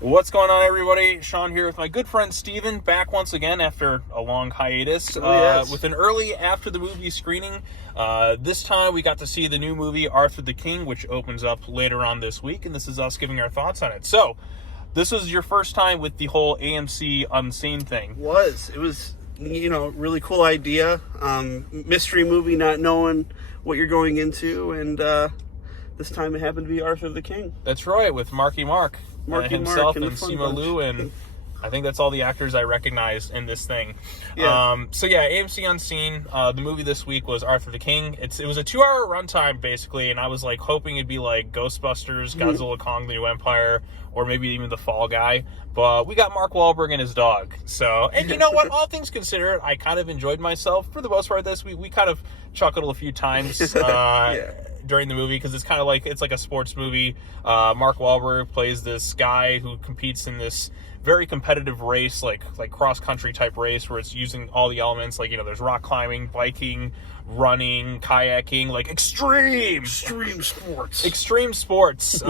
What's going on, everybody? Sean here with my good friend Steven, back once again after a long hiatus Yes. with an early after the movie screening. This time we got to see the new movie Arthur the King, which opens up later on this week, and this is us giving our thoughts on it. So, this was your first time with the whole AMC Unseen thing. It was, really cool idea. Mystery movie, not knowing what you're going into, and this time it happened to be Arthur the King. That's right, with Marky Mark himself and and the Fun Simu Bunch. Liu, and I think that's all the actors I recognized in this thing. Yeah. AMC Unseen. The movie this week was Arthur the King. It was a 2-hour runtime basically, and I was like hoping it'd be like Ghostbusters, Godzilla Kong: The New Empire, or maybe even The Fall Guy. But we got Mark Wahlberg and his dog. So, and you know what? All things considered, I kind of enjoyed myself for the most part. We kind of chuckled a few times. During the movie, because it's kind of like it's like a sports movie. Mark Wahlberg plays this guy who competes in this very competitive race, like cross country type race, where it's using all the elements, like there's rock climbing, biking, running, kayaking, like extreme sports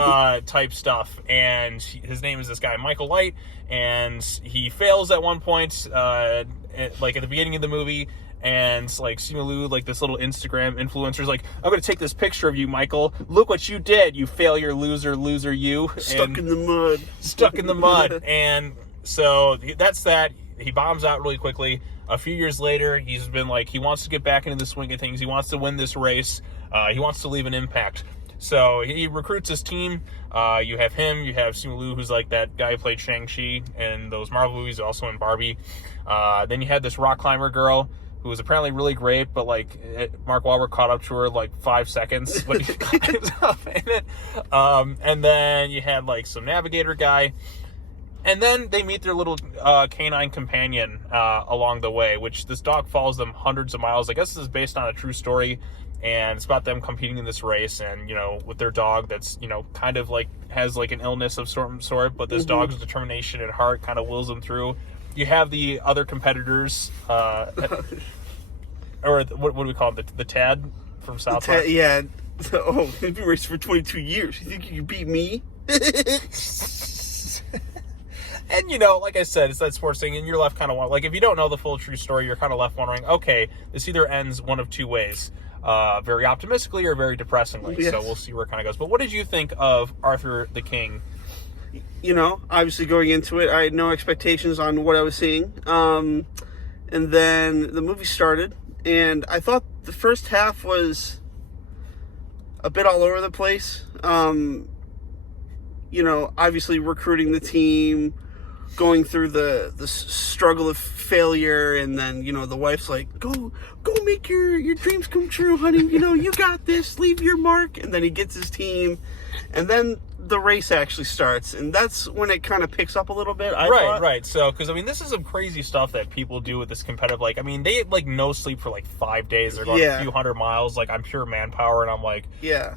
type stuff. And his name is this guy Michael Light, and he fails at one point, like at the beginning of the movie. And like Simu Liu, like this little Instagram influencer, is like, I'm gonna take this picture of you, Michael. Look what you did, you failure, loser, you. Stuck in the mud. And so that's that. He bombs out really quickly. A few years later, he's been like, he wants to get back into the swing of things. He wants to win this race. He wants to leave an impact. So he recruits his team. You have him. You have Simu Liu, who's like that guy who played Shang-Chi in those Marvel movies, also in Barbie. Then you had this rock climber girl, who was apparently really great, but like Mark Wahlberg caught up to her like 5 seconds when he got himself in it. And then you had like some navigator guy, and then they meet their little canine companion along the way, which this dog follows them hundreds of miles. I guess this is based on a true story, and it's about them competing in this race, and with their dog that's kind of like has like an illness of some sort, but this dog's determination and heart kind of wills them through. You have the other competitors, or what do we call them? The Tad from South Park. Yeah. Oh, you've been racing for 22 years. You think you can beat me? And like I said, it's that sports thing, and you're left kind of like, if you don't know the full true story, you're kind of left wondering, okay, this either ends one of two ways, very optimistically or very depressingly. Yes. So we'll see where it kind of goes. But what did you think of Arthur the King? Obviously going into it, I had no expectations on what I was seeing. And then the movie started, and I thought the first half was a bit all over the place. Obviously recruiting the team, going through the struggle of failure, and then, the wife's like, go make your dreams come true, honey. You got this, leave your mark. And then he gets his team, and then the race actually starts, and that's when it kind of picks up a little bit. Right. So, because this is some crazy stuff that people do with this competitive. They have no sleep for 5 days. They're going a few hundred miles, on pure manpower, and I'm like,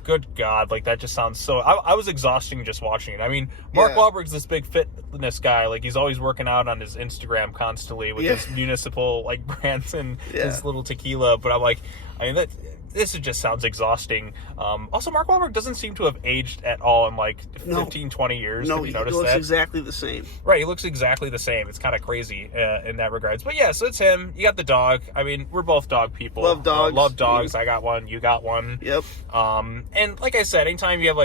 good God, that just sounds so. I was exhausting just watching it. Mark Wahlberg's this big fitness guy. He's always working out on his Instagram constantly with his municipal brands and his little tequila. But I'm like, this just sounds exhausting. Also, Mark Wahlberg doesn't seem to have aged at all in 15, 20 years. No, have you noticed he looks that? exactly the same. Right, he looks exactly the same. It's kind of crazy in that regards. But yeah, so it's him. You got the dog. We're both dog people. Love dogs. Love dogs. I got one. You got one. Yep. And like I said, anytime you have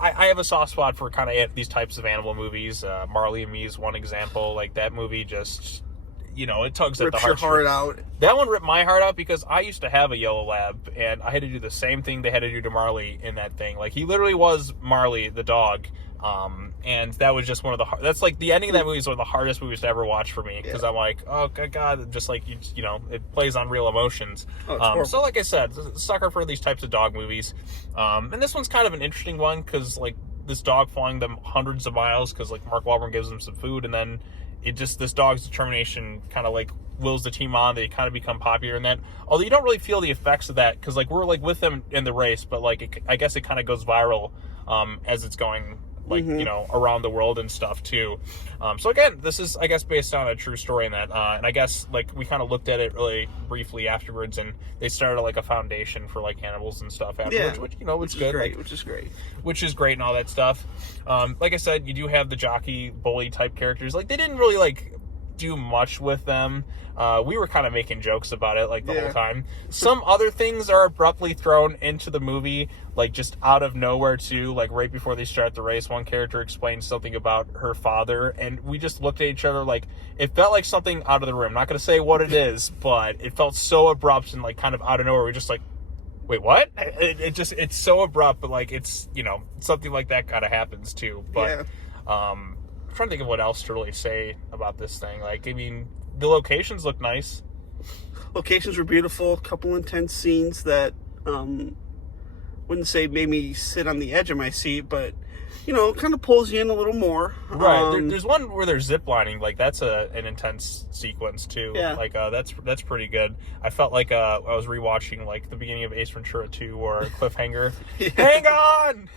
I have a soft spot for kind of these types of animal movies. Marley and Me is one example. That movie just, it tugs at the Rips your heart out. That one ripped my heart out because I used to have a yellow lab, and I had to do the same thing they had to do to Marley in that thing. He literally was Marley, the dog. And that was just one of that's the ending of that movie is one of the hardest movies to ever watch for me, because I'm like, oh God, just it plays on real emotions. So like I said, sucker for these types of dog movies. And this one's kind of an interesting one because this dog following them hundreds of miles, because Mark Wahlberg gives them some food, and then this dog's determination kind of wills the team on. They kind of become popular in that, although you don't really feel the effects of that, because we're with them in the race, but I guess it kind of goes viral as it's going like, you know, around the world and stuff too. So again, this is, I guess, based on a true story in that, and I guess like we kind of looked at it really briefly afterwards, and they started like a foundation for like animals and stuff afterwards, which, you know, it's good, great, like, which is great. which is great and all that stuff. Like I said, you do have the jockey bully type characters. Like, they didn't really like do much with them. We were kind of making jokes about it like the whole time. Some other things are abruptly thrown into the movie, like just out of nowhere too. Like right before they start the race, one character explains something about her father, and we just looked at each other like it felt like something out of the room. Not going to say what it is, but it felt so abrupt and like kind of out of nowhere. We just like, wait, what? It's so abrupt, but like it's, you know, something like that kind of happens too. But I'm trying to think of what else to really say about this thing. Like, I mean, the locations look nice. Locations were beautiful. A couple intense scenes that wouldn't say made me sit on the edge of my seat, but you know, kind of pulls you in a little more. Right. There's one where they're ziplining. Like, that's an intense sequence too. Yeah. Like, that's pretty good. I felt like I was rewatching like the beginning of Ace Ventura 2 or Cliffhanger. Hang on.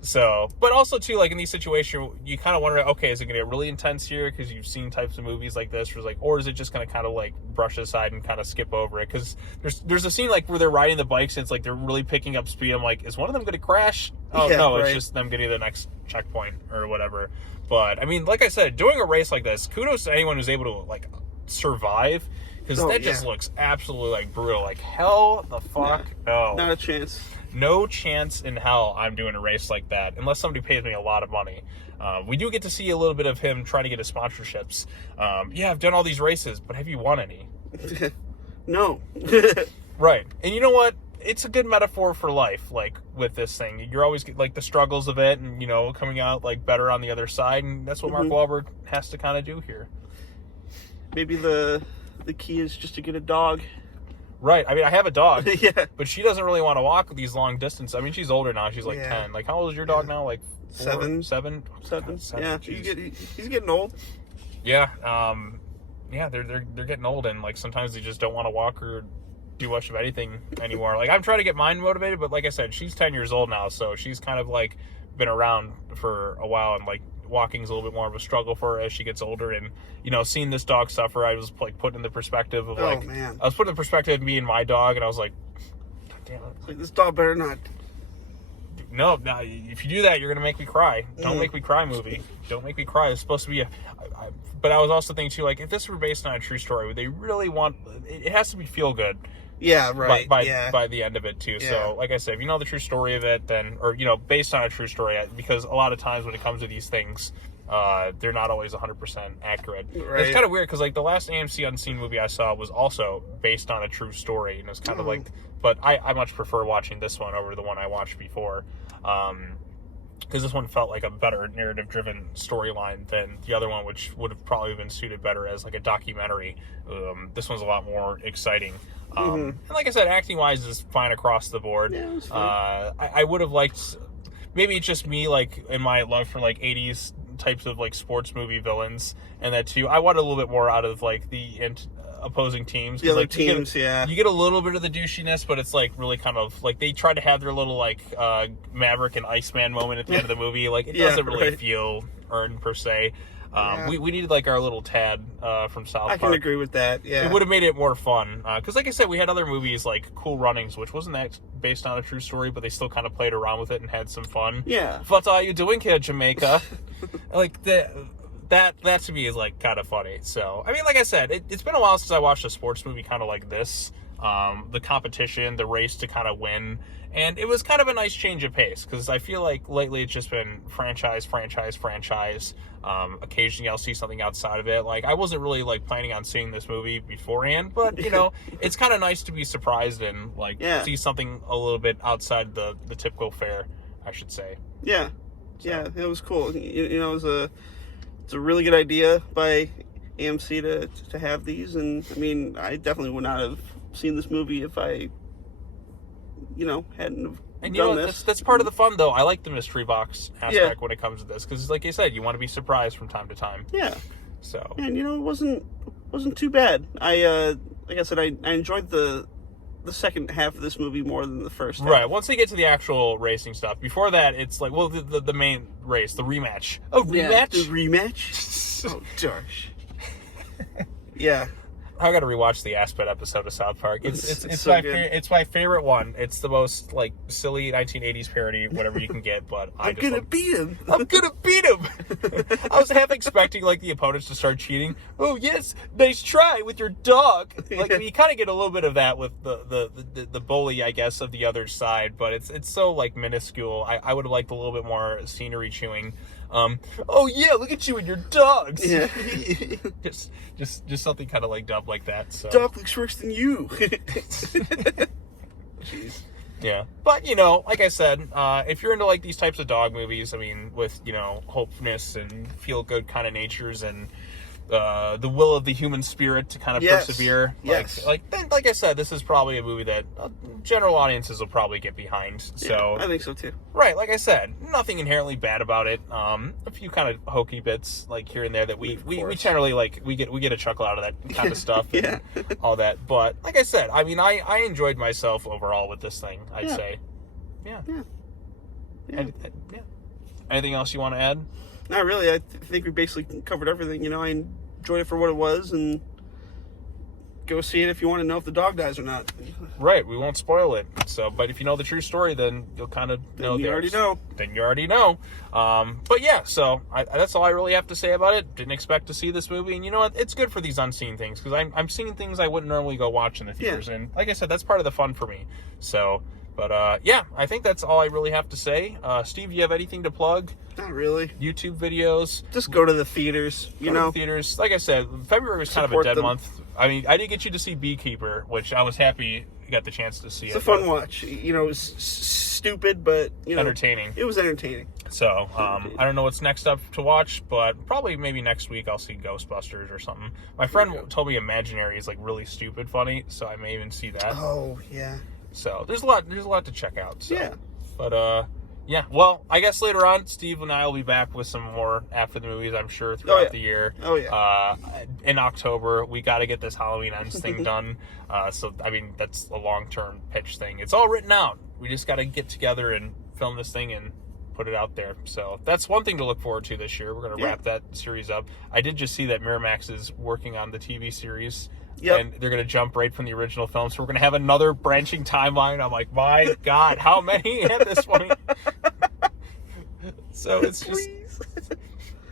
So, but also too, like in these situations, you kind of wonder, okay, is it going to get really intense here because you've seen types of movies like this, or is it just going to kind of like brush aside and kind of skip over it? Because there's a scene like where they're riding the bikes and it's like they're really picking up speed. I'm like, is one of them going to crash? Oh no, it's just them getting to the next checkpoint or whatever. But I mean, like I said, doing a race like this, kudos to anyone who's able to like survive, because that just looks absolutely like brutal. Like, hell the fuck no. Not a chance. No chance in hell I'm doing a race like that unless somebody pays me a lot of money. We do get to see a little bit of him trying to get his sponsorships. Yeah, I've done all these races, but have you won any? No. Right. And you know what? It's a good metaphor for life, like with this thing. You're always like the struggles of it and, you know, coming out like better on the other side. And that's what Mark Wahlberg has to kind of do here. Maybe the key is just to get a dog. Right. I mean, I have a dog, Yeah. but she doesn't really want to walk these long distances. I mean, she's older now. She's like 10. Like, how old is your dog now? Like 7. 7? Seven. Yeah. He's getting old. Yeah. Yeah, they're getting old, and like sometimes they just don't want to walk or do much of anything anymore. Like, I'm trying to get mine motivated, but like I said, she's 10 years old now, so she's kind of like been around for a while, and like walking's a little bit more of a struggle for her as she gets older. And, you know, seeing this dog suffer, I was like put in the perspective of like, I was put in the perspective of me and my dog, and I was like, God damn it. Like, this dog better not. No, if you do that, you're gonna make me cry. Don't make me cry, movie. Don't make me cry. It's supposed to be but I was also thinking too, like, if this were based on a true story, would they really want? It has to be feel good. Yeah, right. By the end of it too. Yeah. So, like I said, if you know the true story of it, then, or, you know, based on a true story, because a lot of times when it comes to these things, they're not always 100% accurate. Right. It's kind of weird because like the last AMC Unseen movie I saw was also based on a true story, and it's kind of like, but I much prefer watching this one over the one I watched before. Because this one felt like a better narrative-driven storyline than the other one, which would have probably been suited better as like a documentary. This one's a lot more exciting. And like I said, acting-wise is fine across the board. Yeah, I would have liked, maybe it's just me, like in my love for like 80s types of like sports movie villains, and that too, I wanted a little bit more out of like the opposing teams. The other like, teams, you get a little bit of the douchiness, but it's like really kind of like they try to have their little like Maverick and Iceman moment at the end of the movie. Like, it doesn't really feel earned per se. We needed like our little Tad from South Park. I can agree with that. Yeah, it would have made it more fun because, like I said, we had other movies like Cool Runnings, which wasn't that based on a true story, but they still kind of played around with it and had some fun. Yeah. What are you doing here, Jamaica? Like that to me is like kind of funny. So, I mean, like I said, it's been a while since I watched a sports movie kind of like this. The competition, the race to kind of win. And it was kind of a nice change of pace because I feel like lately it's just been franchise. Occasionally I'll see something outside of it. Like, I wasn't really like planning on seeing this movie beforehand, but you know, it's kind of nice to be surprised and like see something a little bit outside the typical fare, I should say. Yeah. So. Yeah, it was cool. You know, it's a really good idea by AMC to have these, and I mean, I definitely would not have seen this movie if I, you know, hadn't have and you done know, this. That's part of the fun, though. I like the mystery box aspect when it comes to this, because like you said, you want to be surprised from time to time. Yeah. So. And you know, it wasn't too bad. Like I said, I enjoyed the the second half of this movie more than the first half. Right. Once they get to the actual racing stuff, before that, it's like, well, the main race, the rematch. Oh, rematch? Yeah, the rematch? Oh, Josh. Yeah. I got to rewatch the Aspen episode of South Park. It's so my good. it's my favorite one. It's the most like silly 1980s parody, whatever you can get. But I'm gonna beat him. I'm gonna beat him. I was half expecting like the opponents to start cheating. Oh yes, nice try with your dog. Like Yeah. you kind of get a little bit of that with the bully, I guess, of the other side. But it's so like minuscule. I would have liked a little bit more scenery chewing. Oh yeah, look at you and your dogs. Yeah. just something kind of like dumb like that. So. Dog looks worse than you. Jeez. Yeah, but you know, like I said, if you're into like these types of dog movies, I mean, with you know hopefulness and feel good kind of natures and the will of the human spirit to kind of Yes. persevere. Yes. Like I said, this is probably a movie that general audiences will probably get behind. So I think so too. right, like I said, nothing inherently bad about it. A few kind of hokey bits like here and there that we generally like we get a chuckle out of that kind of stuff Yeah. and all that. But like I said, I mean I enjoyed myself overall with this thing, I'd Yeah. say. Yeah. Yeah. Yeah. Anything else you want to add? Not really. I think we basically covered everything. You know, I enjoyed it for what it was, and go see it if you want to know if the dog dies or not. Right, we won't spoil it. So, but if you know the true story, then you'll kind of know. you already know. Then you already know. But yeah, so that's all I really have to say about it. Didn't expect to see this movie, and you know what? It's good for these unseen things because I'm seeing things I wouldn't normally go watch in the theaters, and like I said, that's part of the fun for me. So, but yeah, I think that's all I really have to say. Steve, you have anything to plug? Not really. YouTube videos? Just go to the theaters. You Go to know, the theaters. Like I said, February was kind of a Support dead them. month. I mean, I did get you to see Beekeeper, which I was happy you got the chance to see. it's a fun watch. You know, it was stupid, but you know, Entertaining. It was entertaining. So, I don't know what's next up to watch, but probably maybe next week I'll see Ghostbusters or something. My friend told me Imaginary is like really stupid funny, so I may even see that. Oh yeah. So there's a lot to check out. So. Yeah. But yeah. Well, I guess later on, Steve and I will be back with some more after the movies. I'm sure throughout the year. Oh yeah. In October, we got to get this Halloween Ends thing done. So I mean, that's a long-term pitch thing. It's all written out. We just got to get together and film this thing and put it out there. So that's one thing to look forward to this year. We're going to wrap that series up. I did just see that Miramax is working on the TV series. Yep. And they're going to jump right from the original film. So we're going to have another branching timeline. I'm like, my God, how many at this point? So it's just,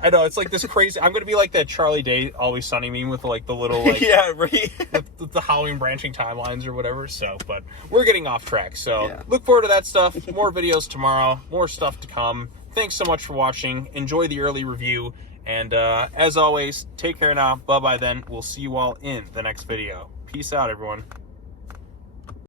I know, it's like this crazy, I'm going to be like that Charlie Day Always Sunny meme with like the little, like, yeah, right. with the Halloween branching timelines or whatever. So, but we're getting off track. So Yeah. look forward to that stuff. More videos tomorrow, more stuff to come. Thanks so much for watching. Enjoy the early review. And as always, take care now. Bye-bye then. We'll see you all in the next video. Peace out, everyone.